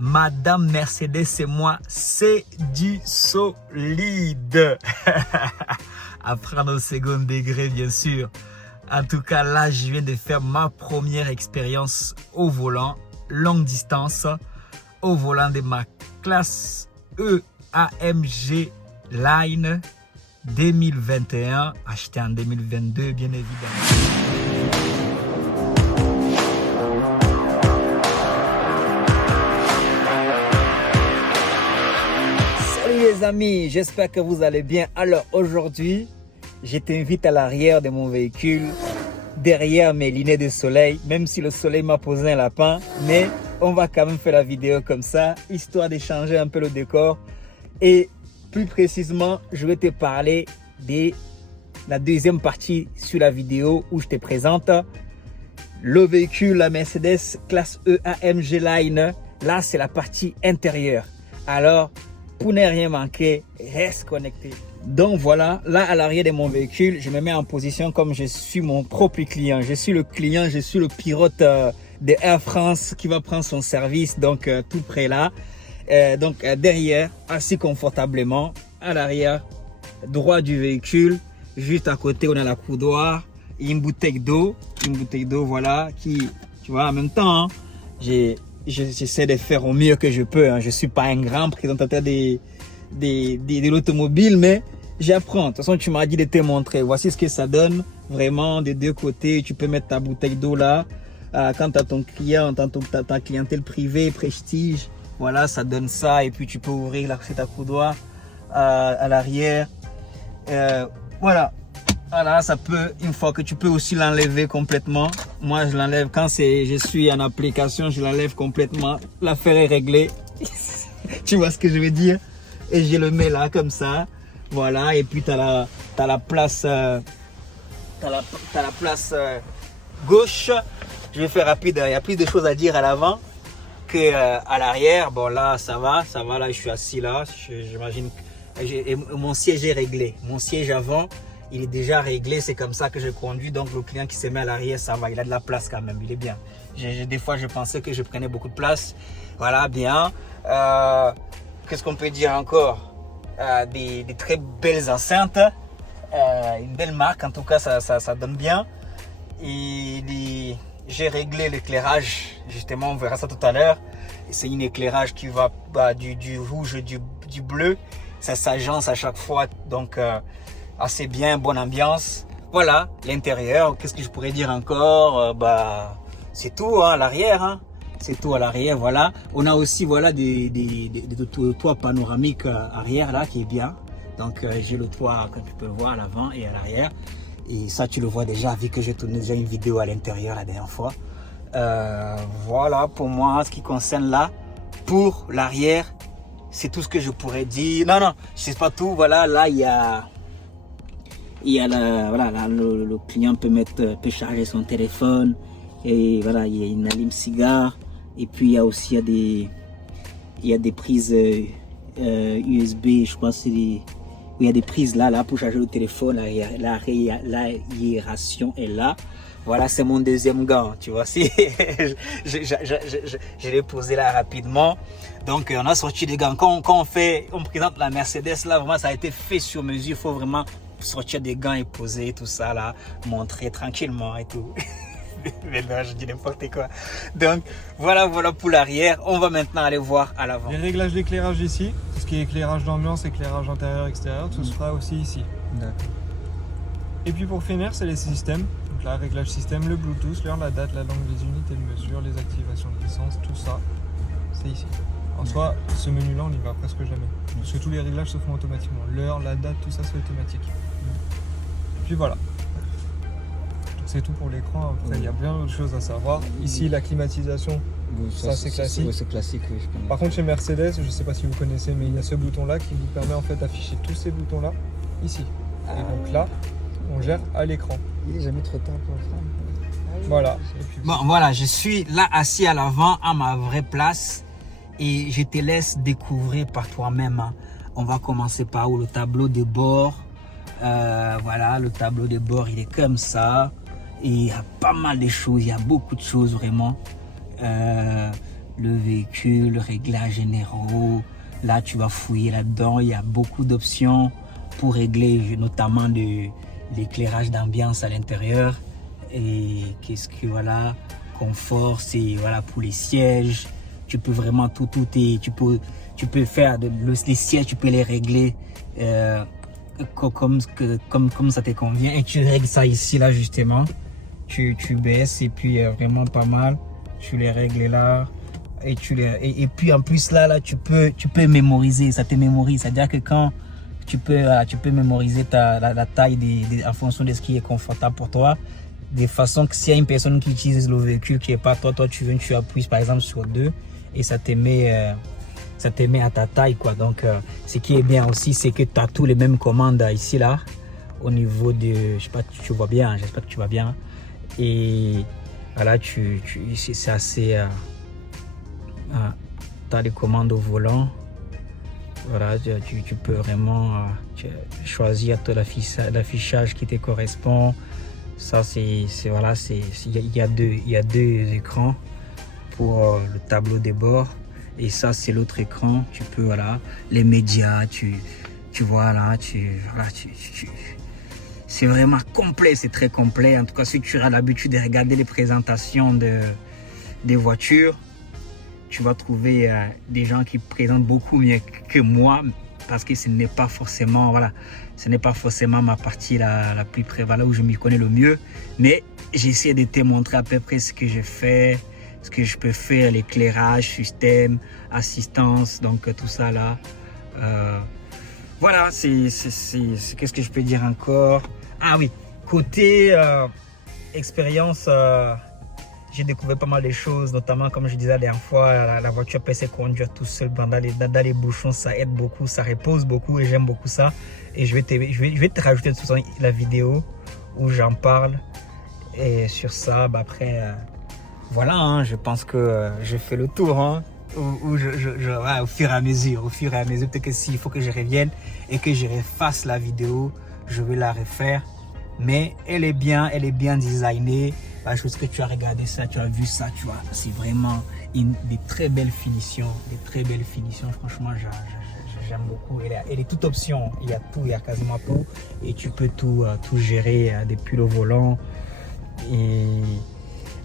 Madame Mercedes et moi, c'est du solide. À prendre au second degré, bien sûr. En tout cas, là, je viens de faire ma première expérience au volant, longue distance, au volant de ma classe EAMG Line 2021, acheté en 2022, bien évidemment. Les amis, j'espère que vous allez bien. Alors aujourd'hui, je t'invite à l'arrière de mon véhicule, derrière mes lunettes de soleil, même si le soleil m'a posé un lapin, mais on va quand même faire la vidéo comme ça, histoire d'échanger un peu le décor. Et plus précisément, je vais te parler de la deuxième partie sur la vidéo où je te présente le véhicule, la Mercedes classe EAMG Line. Là, c'est la partie intérieure. Alors, pour ne rien manquer, reste connecté. Donc voilà, là à l'arrière de mon véhicule, je me mets en position comme je suis mon propre client. Je suis le client, je suis le pilote de Air France qui va prendre son service, donc tout près là. Derrière, assis confortablement, à l'arrière droit du véhicule, juste à côté on a la coudoir, une bouteille d'eau, voilà, qui, tu vois, en même temps, hein, j'essaie de faire au mieux que je peux. Hein. Je ne suis pas un grand présentateur de l'automobile, mais j'apprends. De toute façon, tu m'as dit de te montrer. Voici ce que ça donne. Vraiment, des deux côtés, tu peux mettre ta bouteille d'eau là. Quand tu as ton client, ta clientèle privée, prestige, voilà, ça donne ça. Et puis, tu peux ouvrir là, c'est ta coudoir à l'arrière. Voilà. Voilà, ça peut, une fois que tu peux aussi l'enlever complètement. Moi, je l'enlève quand je suis en application, je l'enlève complètement. L'affaire est réglée. Tu vois ce que je veux dire? Et je le mets là, comme ça. Voilà, et puis tu as la place, gauche. Je vais faire rapide, il y a plus de choses à dire à l'avant que à l'arrière. Bon, là, ça va, là, je suis assis là. J'imagine que mon siège est réglé. Mon siège avant, il est déjà réglé, c'est comme ça que je conduis. Donc le client qui se met à l'arrière, ça va, il a de la place quand même, il est bien. Des fois, je pensais que je prenais beaucoup de place. Voilà, bien. Qu'est-ce qu'on peut dire encore? Des très belles enceintes. Une belle marque, en tout cas, ça donne bien. Et j'ai réglé l'éclairage, justement, on verra ça tout à l'heure. C'est un éclairage qui va du rouge, du bleu. Ça s'agence à chaque fois, donc assez bien, bonne ambiance. Voilà, l'intérieur, qu'est-ce que je pourrais dire encore? C'est tout à l'arrière, hein. C'est tout à l'arrière, voilà. On a aussi, voilà, des toits panoramiques arrière là qui est bien. Donc j'ai le toit, comme tu peux le voir, à l'avant et à l'arrière. Et ça, tu le vois déjà, vu que j'ai tourné déjà une vidéo à l'intérieur la dernière fois. Voilà, pour moi, ce qui concerne là, pour l'arrière, c'est tout ce que je pourrais dire. Non, c'est pas tout. Voilà, là, il y a voilà, là, le client peut charger son téléphone. Et voilà, il y a une allume-cigare. Et puis, il y a aussi il y a des prises USB, je crois, il y a des prises là pour charger le téléphone. L'aération est là. Voilà, c'est mon deuxième gant, tu vois. Si je l'ai posé là rapidement. Donc, on a sorti des gants. Quand on présente la Mercedes, là, vraiment, ça a été fait sur mesure. Il faut vraiment sortir des gants et poser tout ça là, montrer tranquillement et tout. Mais là, je dis n'importe quoi. Donc, voilà pour l'arrière. On va maintenant aller voir à l'avant. Les réglages d'éclairage ici, tout ce qui est éclairage d'ambiance, éclairage intérieur, extérieur, tout se fera aussi ici. D'accord. Et puis pour finir, c'est les systèmes. Donc là, réglage système, le Bluetooth, l'heure, la date, la langue, les unités de mesure, les activations de licence, tout ça, c'est ici. En soi, ce menu-là, on n'y va presque jamais. Parce que tous les réglages se font automatiquement. L'heure, la date, tout ça, c'est automatique. Et puis voilà. C'est tout pour l'écran. Après, il y a plein d'autres choses à savoir. Ici, la climatisation, ça c'est classique. Oui, c'est classique. Oui, par contre, chez Mercedes, je ne sais pas si vous connaissez, mais il y a ce bouton-là qui vous permet en fait d'afficher tous ces boutons-là ici. Et donc là, on gère à l'écran. Il n'est jamais trop tard pour le faire. Voilà. Bon, voilà, je suis là assis à l'avant, à ma vraie place. Et je te laisse découvrir par toi-même. Hein. On va commencer par où? Le tableau de bord. Voilà, le tableau de bord, il est comme ça. Et il y a pas mal de choses, il y a beaucoup de choses vraiment. le véhicule, réglages généraux. Là, tu vas fouiller là-dedans. Il y a beaucoup d'options pour régler notamment l'éclairage d'ambiance à l'intérieur. Et qu'est-ce que voilà, confort, c'est voilà pour les sièges. Tu peux vraiment tout et tu peux faire les sièges, tu peux les régler comme ça te convient. Et tu règles ça ici là justement. Tu baisses et puis vraiment pas mal. Tu les règles là. Et puis en plus là tu peux mémoriser, ça te mémorise, c'est-à-dire que quand tu peux mémoriser la taille en fonction de ce qui est confortable pour toi, de façon que s'il y a une personne qui utilise le véhicule qui est pas toi tu appuies par exemple sur 2 et ça te met à ta taille quoi. Donc ce qui est bien aussi, c'est que tu as tous les mêmes commandes ici là au niveau de, je sais pas si tu vois bien, j'espère que tu vois bien, et voilà c'est assez tu as des commandes au volant. Voilà, tu peux vraiment choisir l'affichage qui te correspond. Ça c'est voilà, il y a deux écrans pour le tableau des bords, et ça c'est l'autre écran. Tu peux voilà, les médias, tu vois là, c'est vraiment complet, c'est très complet. En tout cas, si tu as l'habitude de regarder les présentations des voitures, tu vas trouver des gens qui présentent beaucoup mieux que moi, parce que ce n'est pas forcément ma partie la plus prévalente, où je m'y connais le mieux, mais j'essaie de te montrer à peu près ce que je fais, ce que je peux faire, l'éclairage, système, assistance, donc tout ça là. Voilà, qu'est-ce que je peux dire encore? Ah oui, côté expérience, j'ai découvert pas mal de choses, notamment comme je disais la dernière fois, la voiture peut se conduire tout seul dans les bouchons, ça aide beaucoup, ça repose beaucoup et j'aime beaucoup ça. Et je vais te rajouter de toute façon la vidéo où j'en parle. Et sur ça, après, voilà, hein, je pense que j'ai fait le tour. Hein, au fur et à mesure, peut-être que s'il faut que je revienne et que je refasse la vidéo, je vais la refaire. Mais elle est bien designée. La chose que tu as regardé ça, tu as vu ça, tu vois, c'est vraiment des très belles finitions, franchement j'aime beaucoup. Elle est toute option, il y a tout, il y a quasiment tout, et tu peux tout gérer depuis le volant. Et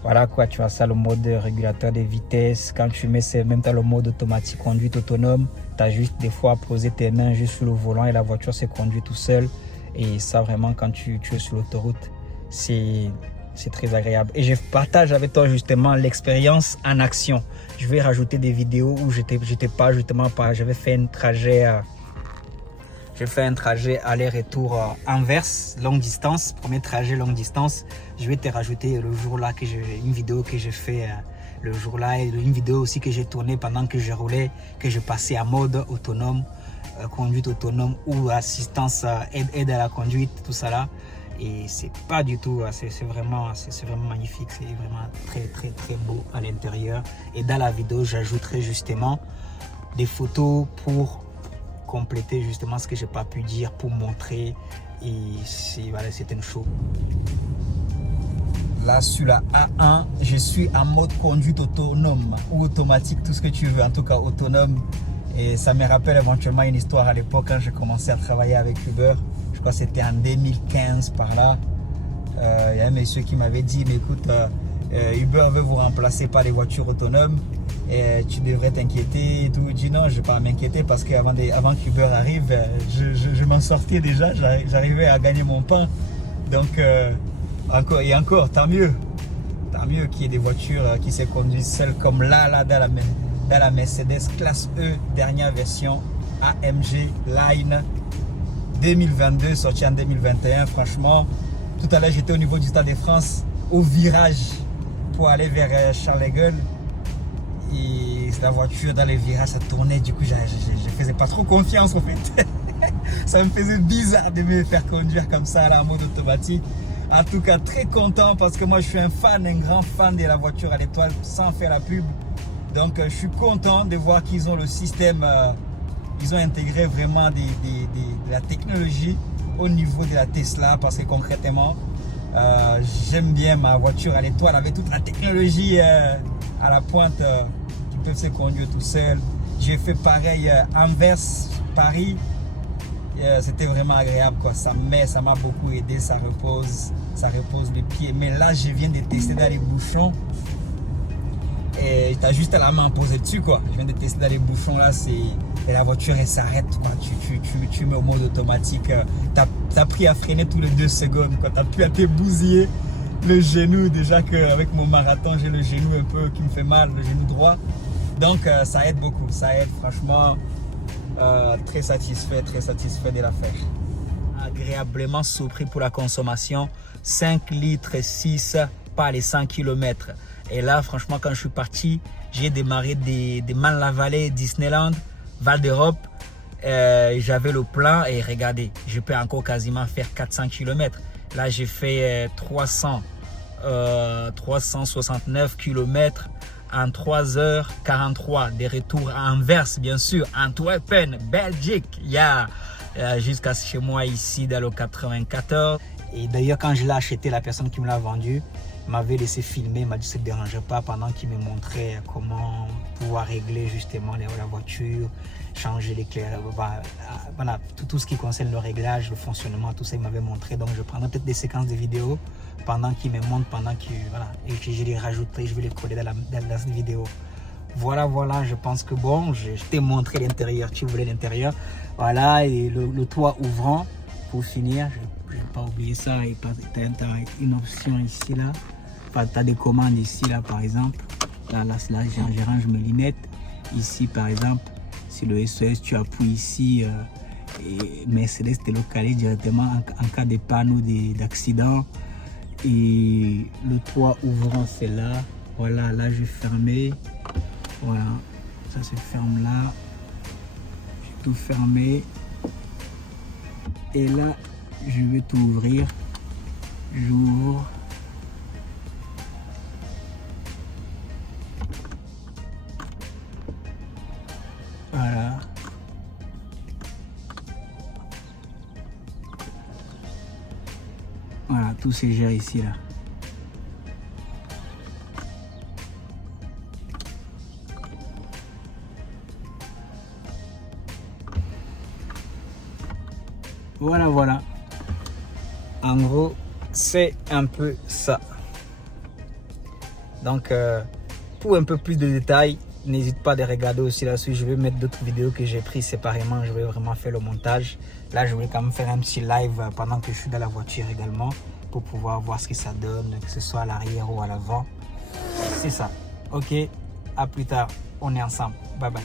voilà quoi, tu as ça, le mode régulateur des vitesses. Quand tu mets même dans le mode automatique conduite autonome, tu as juste des fois à poser tes mains juste sur le volant et la voiture se conduit tout seul. Et ça vraiment, quand tu es sur l'autoroute, c'est très agréable. Et je partage avec toi justement l'expérience en action. Je vais rajouter des vidéos où j'avais fait un trajet aller-retour inverse, longue distance, premier trajet longue distance. Je vais te rajouter le jour là une vidéo que j'ai fait le jour là, et une vidéo aussi que j'ai tournée pendant que je roulais, que je passais en mode autonome, conduite autonome ou assistance, aide à la conduite, tout ça là. Et c'est pas du tout, c'est vraiment magnifique, c'est vraiment très beau à l'intérieur. Et dans la vidéo, j'ajouterai justement des photos pour compléter justement ce que j'ai pas pu dire, pour montrer. Et c'est une show. Là sur la A1, je suis en mode conduite autonome ou automatique, tout ce que tu veux, en tout cas autonome. Et ça me rappelle éventuellement une histoire à l'époque quand j'ai commencé à travailler avec Uber. Je crois que c'était en 2015 par là. Il y a un monsieur qui m'avait dit, mais écoute, Uber veut vous remplacer par des voitures autonomes et tu devrais t'inquiéter et tout. Je dis non, je ne vais pas m'inquiéter parce qu'avant qu'Uber arrive, je m'en sortais déjà, j'arrivais à gagner mon pain. Donc encore, tant mieux qu'il y ait des voitures qui se conduisent seules comme là dans la Mercedes classe E, dernière version AMG Line 2022, sorti en 2021. Franchement, tout à l'heure j'étais au niveau du Stade de France, au virage pour aller vers Charles de Gaulle, et la voiture dans les virages ça tournait, du coup je faisais pas trop confiance en fait. Ça me faisait bizarre de me faire conduire comme ça là, en mode automatique. En tout cas très content parce que moi je suis un grand fan de la voiture à l'étoile, sans faire la pub. Donc je suis content de voir qu'ils ont le système, ils ont intégré vraiment de la technologie au niveau de la Tesla, parce que concrètement, j'aime bien ma voiture à l'étoile avec toute la technologie à la pointe peuvent se conduire tout seuls. J'ai fait pareil Anvers, Paris. C'était vraiment agréable, quoi. Ça m'a beaucoup aidé, ça repose les pieds. Mais là, je viens de tester dans les bouchons. Et tu as juste à la main posée dessus, quoi. Je viens de tester dans les bouchons là, et la voiture elle s'arrête, quoi. Tu mets au mode automatique. T'as pris à freiner tous les 2 secondes, quoi. T'as pu à te bousiller le genou. Déjà qu'avec mon marathon, j'ai le genou un peu qui me fait mal, le genou droit. Donc ça aide beaucoup, ça aide franchement. Très satisfait de l'affaire. Agréablement sous prix pour la consommation, 5 litres 6 par les 100 km. Et là, franchement, quand je suis parti, j'ai démarré des Man-la-Vallée, Disneyland, Val d'Europe. J'avais le plan et regardez, je peux encore quasiment faire 400 km. Là, j'ai fait 369 km en 3h43. Des retours à Anvers, bien sûr, Antwerpen, Belgique. Jusqu'à chez moi ici dans le 94. Et d'ailleurs, quand je l'ai acheté, la personne qui me l'a vendu m'avait laissé filmer, m'a dit que ça ne dérangeait pas pendant qu'il me montrait comment pouvoir régler justement la voiture, changer l'éclairage, voilà, tout ce qui concerne le réglage, le fonctionnement, tout ça il m'avait montré. Donc je prendrai peut-être des séquences de vidéos pendant qu'il me montre, voilà, et je les rajouterai, je vais les coller dans cette vidéo. Voilà, je pense que bon, je t'ai montré l'intérieur, tu voulais l'intérieur. Voilà, et le toit ouvrant, pour finir, je n'ai pas oublié ça, et tu as une option ici, là. Enfin, tu as des commandes ici, là, par exemple. Là, je range mes lunettes. Ici, par exemple, sur le SOS, tu appuies ici, et Mercedes te localise directement en cas de panne ou d'accident. Et le toit ouvrant, c'est là. Voilà, là, je vais fermer. Voilà, ça se ferme là. J'ai tout fermé. Et là, je vais tout ouvrir. J'ouvre. Voilà. Voilà, tout se gère ici, là. Voilà. En gros, c'est un peu ça. Donc, pour un peu plus de détails, n'hésite pas à regarder aussi là-dessus. Je vais mettre d'autres vidéos que j'ai prises séparément. Je vais vraiment faire le montage. Là, je voulais quand même faire un petit live pendant que je suis dans la voiture également, pour pouvoir voir ce que ça donne, que ce soit à l'arrière ou à l'avant. C'est ça. Ok, à plus tard. On est ensemble. Bye bye.